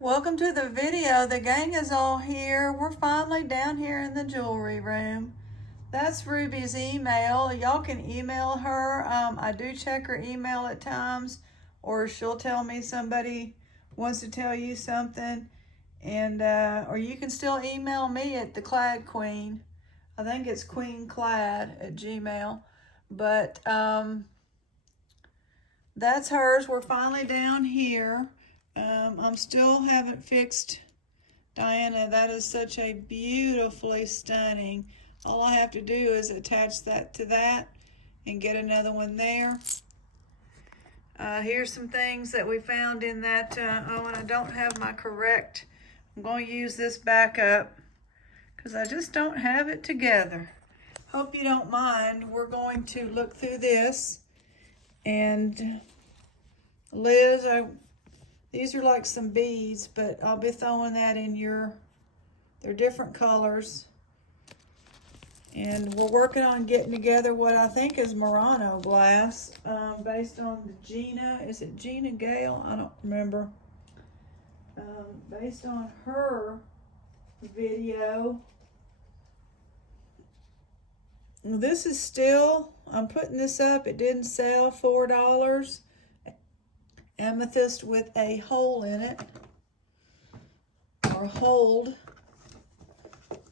Welcome to the video. The gang is all here. We're finally down here in the jewelry room. That's Ruby's email. Y'all can email her. I do check her email at times, or she'll tell me somebody wants to tell you something. And or you can still email me at the Clad Queen. I think it's queenclad@gmail. But that's hers. We're finally down here. I'm still haven't fixed Diana. That is such a beautifully stunning. All I have to do is attach that to that and get another one there. Here's some things that we found in that. Oh, and I don't have my correct. I'm going to use this backup because I just don't have it together. Hope you don't mind. We're going to look through this. And Liz, these are like some beads, but I'll be throwing that in they're different colors. And we're working on getting together what I think is Murano glass, based on the Gina, is it Gina Gale? I don't remember. Based on her video. This is still, I'm putting this up, it didn't sell, $4. Amethyst with a hole in it, or hold.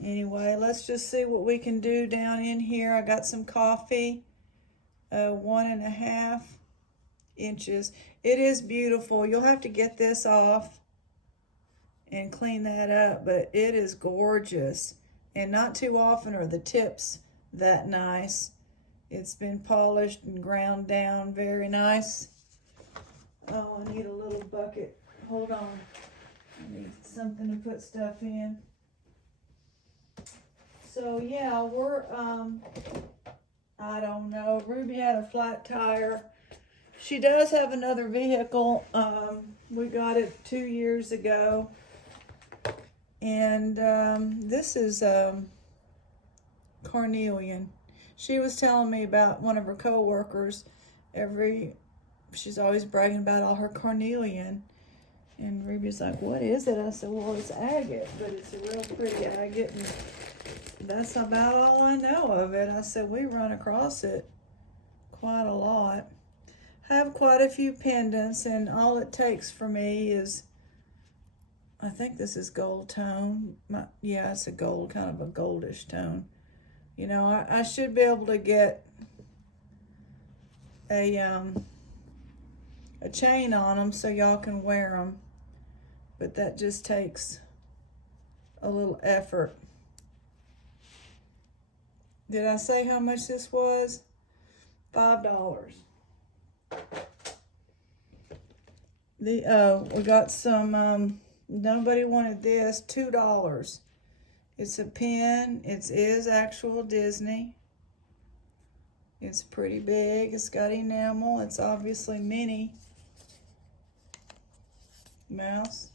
Anyway, let's just see what we can do down in here. I got some coffee, 1.5 inches. It is beautiful. You'll have to get this off and clean that up, but it is gorgeous. And not too often are the tips that nice. It's been polished and ground down very nice. Oh, I need a little bucket. Hold on. I need something to put stuff in. So yeah, we're, I don't know. Ruby had a flat tire. She does have another vehicle. We got it 2 years ago. And this is carnelian. She was telling me about one of her co-workers. She's always bragging about all her carnelian. And Ruby's like, what is it? I said, well, it's agate, but it's a real pretty agate. And that's about all I know of it. I said, we run across it quite a lot. Have quite a few pendants, and all it takes for me is, I think this is gold tone. Yeah, it's a gold, kind of a goldish tone. You know, I should be able to get a chain on them so y'all can wear them, but that just takes a little effort. Did I say how much this was? $5. We got some, nobody wanted this, $2. It's a pen. It is actual Disney. It's pretty big. It's got enamel. It's obviously Minnie Mouse.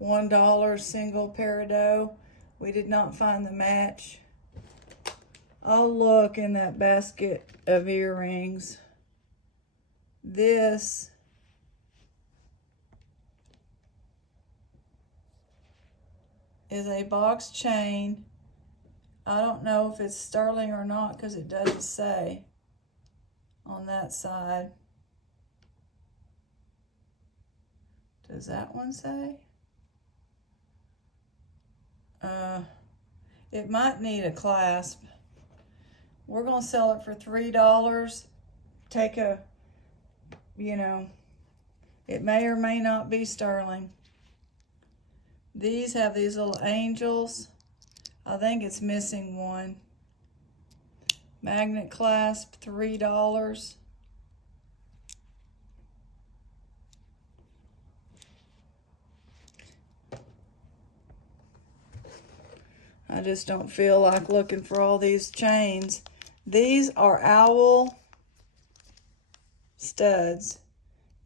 $1 single peridot. We did not find the match. I'll look in that basket of earrings. This is a box chain. I don't know if it's sterling or not because it doesn't say on that side. Does that one say? It might need a clasp. We're gonna sell it for $3. Take a, you know, it may or may not be sterling. These have these little angels. I think it's missing one. Magnet clasp, $3. I just don't feel like looking for all these chains. These are owl studs,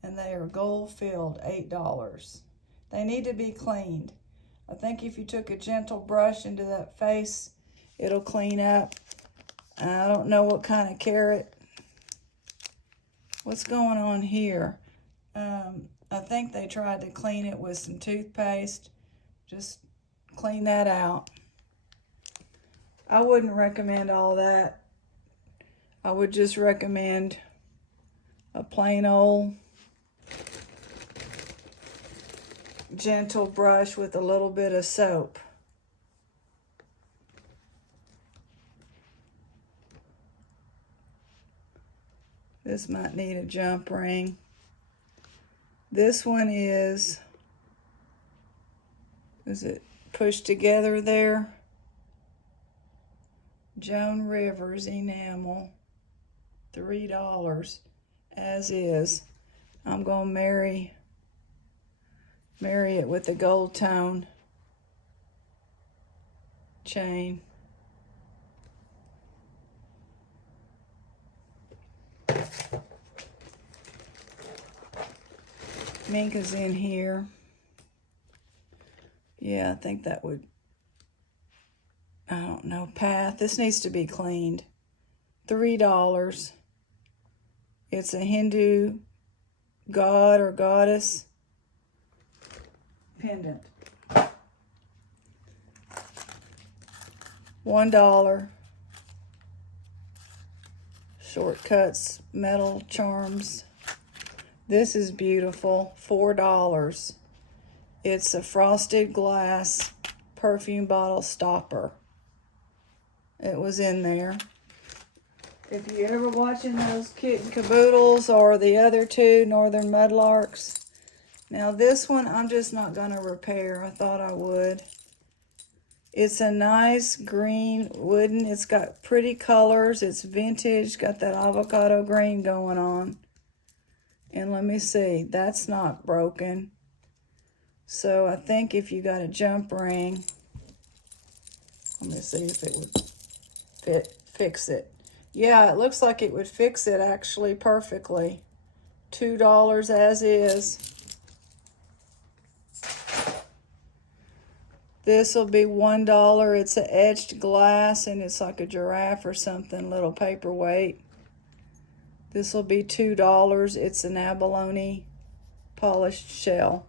and they are gold filled, $8. They need to be cleaned. I think if you took a gentle brush into that face, it'll clean up. I don't know what kind of carrot. What's going on here? I think they tried to clean it with some toothpaste. Just clean that out. I wouldn't recommend all that. I would just recommend a plain old gentle brush with a little bit of soap. This might need a jump ring. This one is it pushed together there? Joan Rivers enamel, $3 as is. I'm gonna marry it with the gold tone chain. Minka's in here. Yeah, I think that would, I don't know, path. This needs to be cleaned. $3. It's a Hindu god or goddess pendant. $1. Shortcuts, metal charms. This is beautiful, $4. It's a frosted glass perfume bottle stopper. It was in there. If you ever watching those Kitten Caboodles or the other two, Northern Mudlarks. Now this one, I'm just not gonna repair. I thought I would. It's a nice green wooden. It's got pretty colors. It's vintage, got that avocado green going on. And let me see, that's not broken. So I think if you got a jump ring, let me see if it would fix it. Yeah, it looks like it would fix it actually perfectly. $2 as is. This will be $1. It's an etched glass and it's like a giraffe or something, little paperweight. This will be $2. It's an abalone polished shell.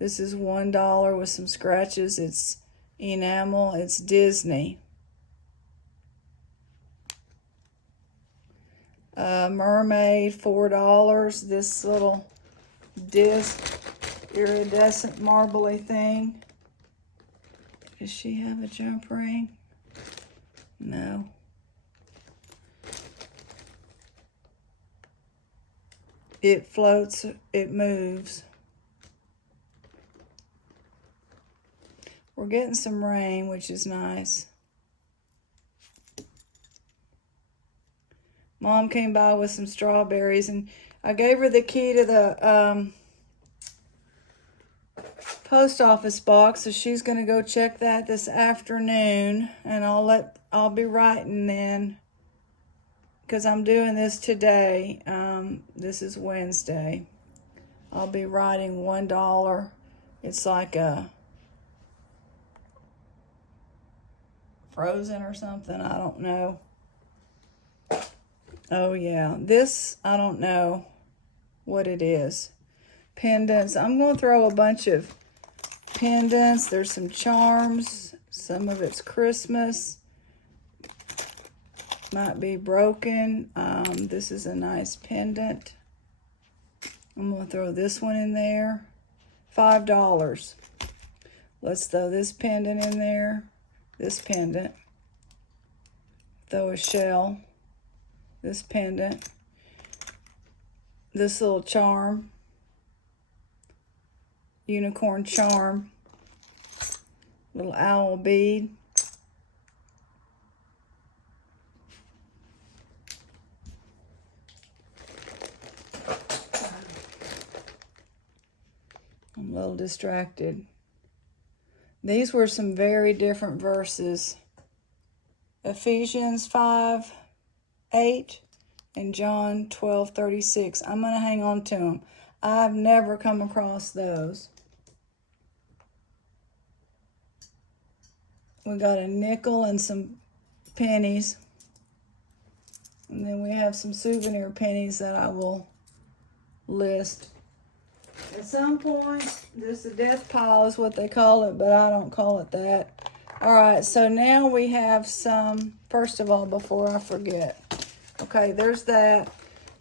This is $1 with some scratches. It's enamel. It's Disney. Mermaid, $4. This little disc, iridescent marbly thing. Does she have a jump ring? No. It floats, it moves. We're getting some rain, which is nice. Mom came by with some strawberries, and I gave her the key to the post office box, so she's gonna go check that this afternoon, and I'll be writing then, because I'm doing this today. This is Wednesday. I'll be writing $1. It's like a Frozen or something, I don't know. Oh yeah, this, I don't know what it is. Pendants, I'm gonna throw a bunch of pendants. There's some charms, some of it's Christmas. Might be broken. This is a nice pendant. I'm gonna throw this one in there. $5. Let's throw this pendant in there. This pendant. Throw a shell. This pendant. This little charm. Unicorn charm. Little owl bead. I'm a little distracted. These were some very different verses. Ephesians 5:8 and John 12:36. I'm going to hang on to them. I've never come across those. We got a nickel and some pennies. And then we have some souvenir pennies that I will list. At some point, this is a death pile is what they call it, but I don't call it that. All right, so now we have some, first of all, before I forget. Okay, there's that.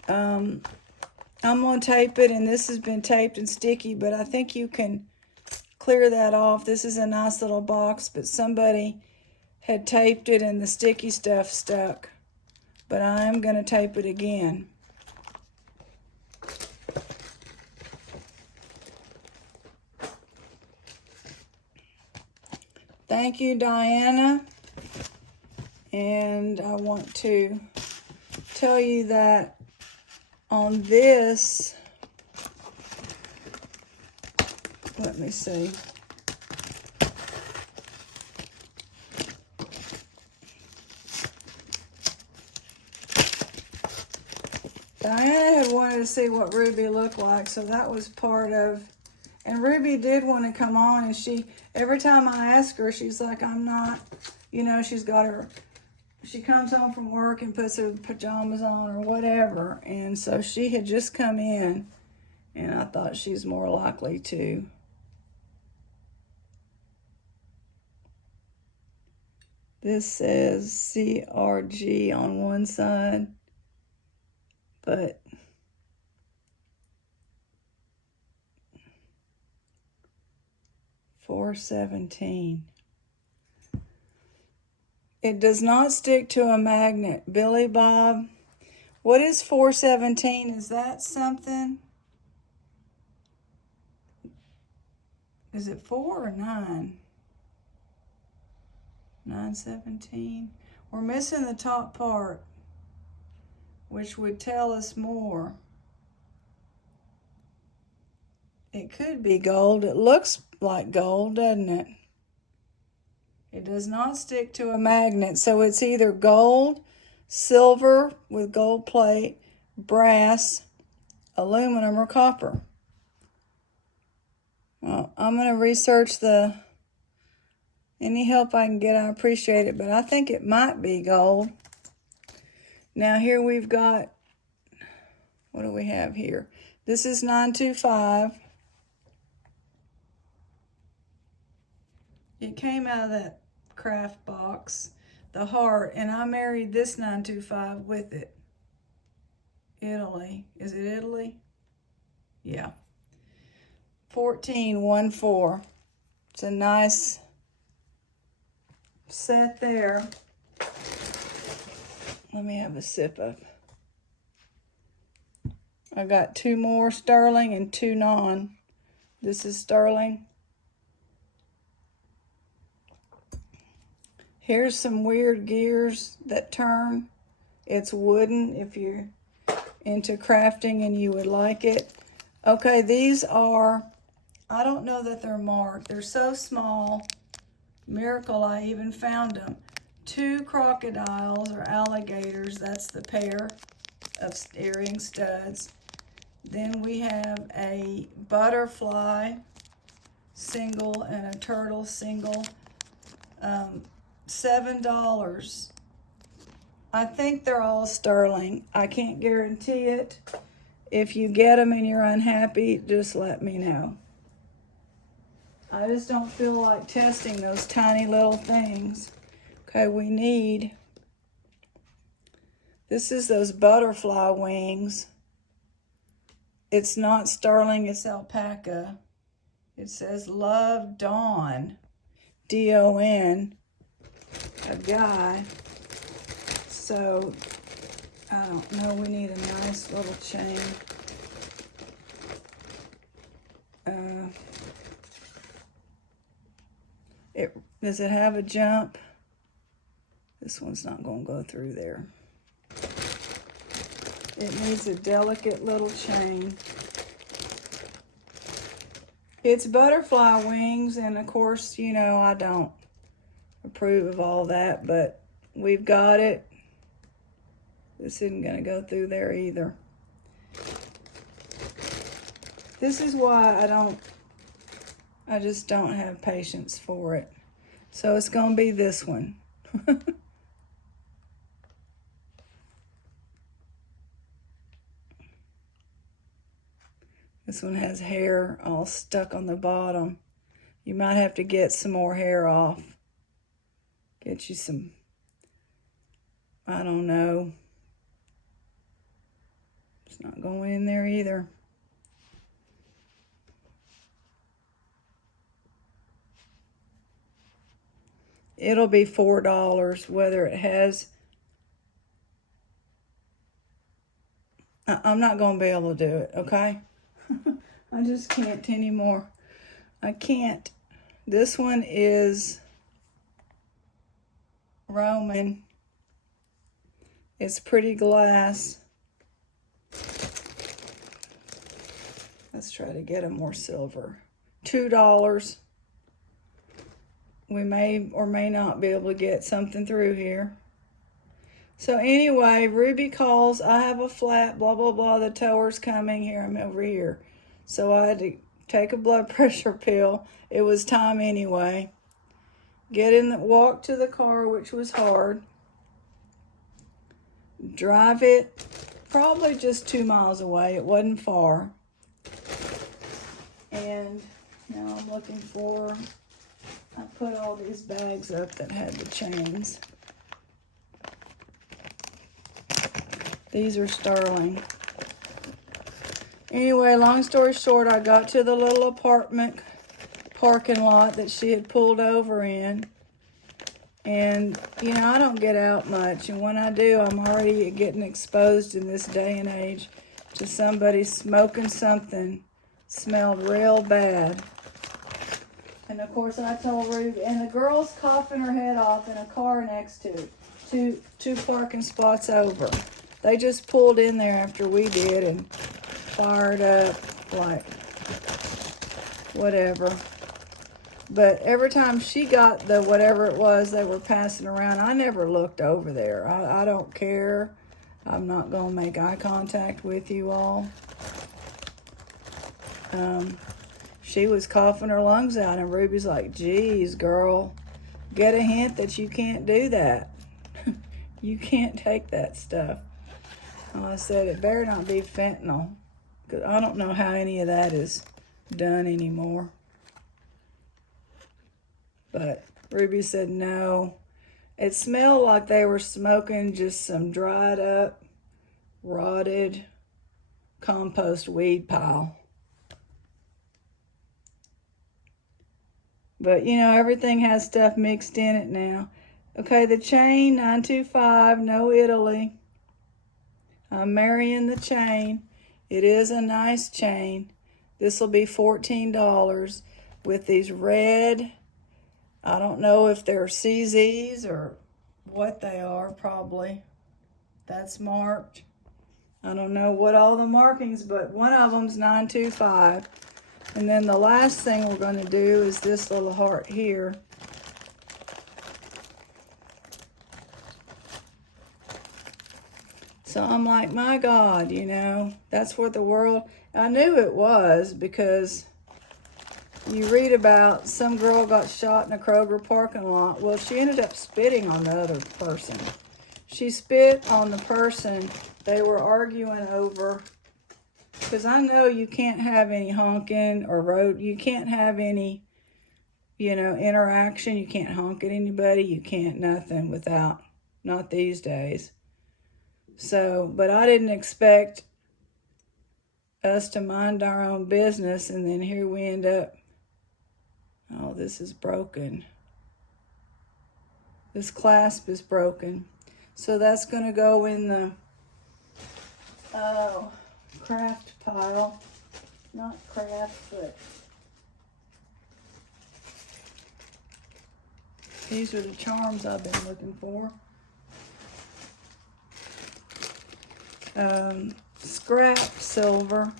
I'm going to tape it, and this has been taped and sticky, but I think you can clear that off. This is a nice little box, but somebody had taped it and the sticky stuff stuck. But I am going to tape it again. Thank you, Diana. And I want to tell you that on this, let me see. Diana had wanted to see what Ruby looked like, so that was part of, and Ruby did want to come on, and she, every time I ask her, she's like, I'm not, you know, she's got her, she comes home from work and puts her pajamas on or whatever, and so she had just come in, and I thought she's more likely to. This says CRG on one side, but $4.17. It does not stick to a magnet. Billy Bob, what is $4.17? Is that something? Is it 4 or 9? 9.17. We're missing the top part, which would tell us more. It could be gold. It looks like gold, doesn't it? It does not stick to a magnet, so it's either gold, silver with gold plate, brass, aluminum, or copper. Well, I'm going to research any help I can get. I appreciate it, but I think it might be gold. Now here we've got, what do we have here? This is 925. It came out of that craft box, the heart, and I married this 925 with it. Italy. Is it Italy? Yeah. 1414. It's a nice set there. Let me have a sip of. I got 2 more sterling and 2 non. This is sterling. Here's some weird gears that turn. It's wooden if you're into crafting and you would like it. Okay, these are, I don't know that they're marked. They're so small. Miracle I even found them. 2 crocodiles or alligators. That's the pair of earring studs. Then we have a butterfly single and a turtle single. $7. I think they're all sterling. I can't guarantee it. If you get them and you're unhappy, just let me know. I just don't feel like testing those tiny little things. Okay, we need, this is those butterfly wings. It's not sterling, it's alpaca. It says Love Dawn, D-O-N, a guy. So, I don't know, we need a nice little chain. Does it have a jump? This one's not going to go through there. It needs a delicate little chain. It's butterfly wings, and of course, you know, I don't approve of all that, but we've got it. This isn't going to go through there either. This is why I just don't have patience for it. So it's going to be this one. This one has hair all stuck on the bottom. You might have to get some more hair off. Get you some, I don't know. It's not going in there either. It'll be $4 whether it has. I'm not going to be able to do it, okay? I just can't anymore. I can't. This one is Roman. It's pretty glass. Let's try to get a more silver. $2. We may or may not be able to get something through here. So anyway, Ruby calls. I have a flat, blah, blah, blah. The tower's coming. Here, I'm over here. So I had to take a blood pressure pill. It was time anyway. Walk to the car, which was hard. Drive it probably just 2 miles away. It wasn't far. And now I'm looking for, I put all these bags up that had the chains. These are sterling. Anyway, long story short, I got to the little apartment parking lot that she had pulled over in. And, you know, I don't get out much. And when I do, I'm already getting exposed in this day and age to somebody smoking something. Smelled real bad. And, of course, I told Ruby. And the girl's coughing her head off in a car next to it. Two parking spots over. They just pulled in there after we did and fired up like whatever. But every time she got the whatever it was they were passing around, I never looked over there. I don't care. I'm not going to make eye contact with you all. She was coughing her lungs out, and Ruby's like, geez, girl, get a hint that you can't do that. You can't take that stuff. I said, it better not be fentanyl, because I don't know how any of that is done anymore. But Ruby said no. It smelled like they were smoking just some dried up, rotted compost weed pile. But, you know, everything has stuff mixed in it now. Okay, the chain, 925, no Italy. I'm marrying the chain. It is a nice chain. This will be $14 with these red, I don't know if they're CZs or what they are, probably. That's marked. I don't know what all the markings, but one of them's 925. And then the last thing we're going to do is this little heart here. So I'm like, my God, you know, that's what the world, I knew it was because you read about some girl got shot in a Kroger parking lot. Well, she ended up spitting on the other person. She spit on the person they were arguing over, because I know you can't have any honking or road, you can't have any, you know, interaction. You can't honk at anybody. You can't nothing without, not these days. So, but I didn't expect us to mind our own business, and then here we end up, oh, this is broken. This clasp is broken. So that's going to go in the craft pile. Not craft, but these are the charms I've been looking for. Scrap silver.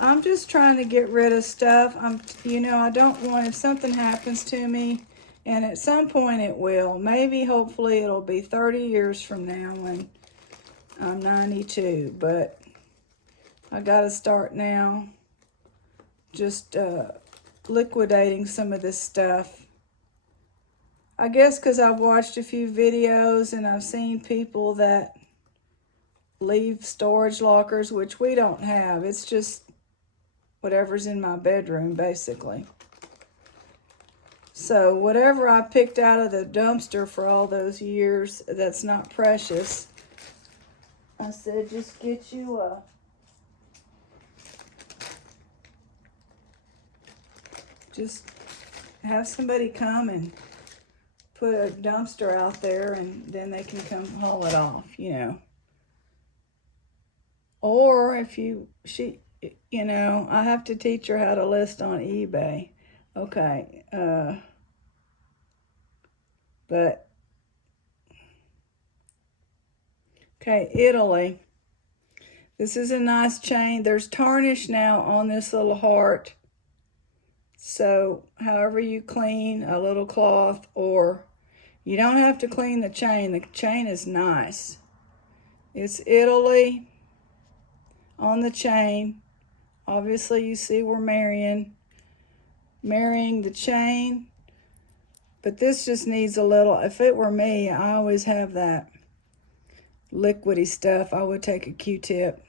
I'm just trying to get rid of stuff. You know, I don't want, if something happens to me, and at some point it will, maybe, hopefully, it'll be 30 years from now when I'm 92, but I got to start now just liquidating some of this stuff. I guess because I've watched a few videos and I've seen people that leave storage lockers, which we don't have. It's just whatever's in my bedroom, basically. So whatever I picked out of the dumpster for all those years that's not precious, I said, just get you a just have somebody come and put a dumpster out there, and then they can come haul it off, you know. Or if you know, I have to teach her how to list on eBay. Okay, but, okay, Italy. This is a nice chain. There's tarnish now on this little heart. So however you clean, a little cloth, or you don't have to clean the chain. The chain is nice. It's Italy on the chain. Obviously you see we're marrying the chain. But this just needs a little, if it were me, I always have that liquidy stuff. I would take a Q-tip.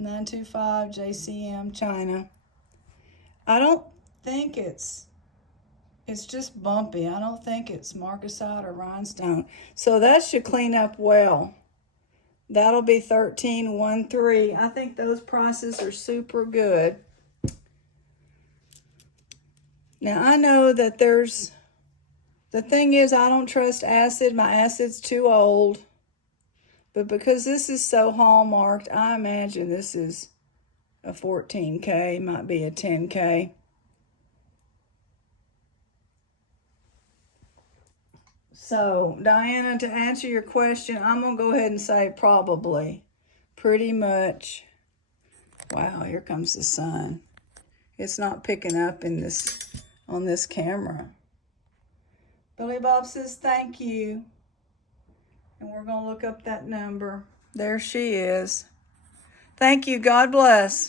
925 JCM China. I don't think it's just bumpy. I don't think it's marcasite or rhinestone. So that should clean up well. That'll be $13.13. I think those prices are super good. Now I know that the thing is, I don't trust acid. My acid's too old. But because this is so hallmarked, I imagine this is a 14K, might be a 10K. So, Diana, to answer your question, I'm going to go ahead and say probably. Pretty much. Wow, here comes the sun. It's not picking up on this camera. Billy Bob says thank you. And we're going to look up that number. There she is. Thank you. God bless.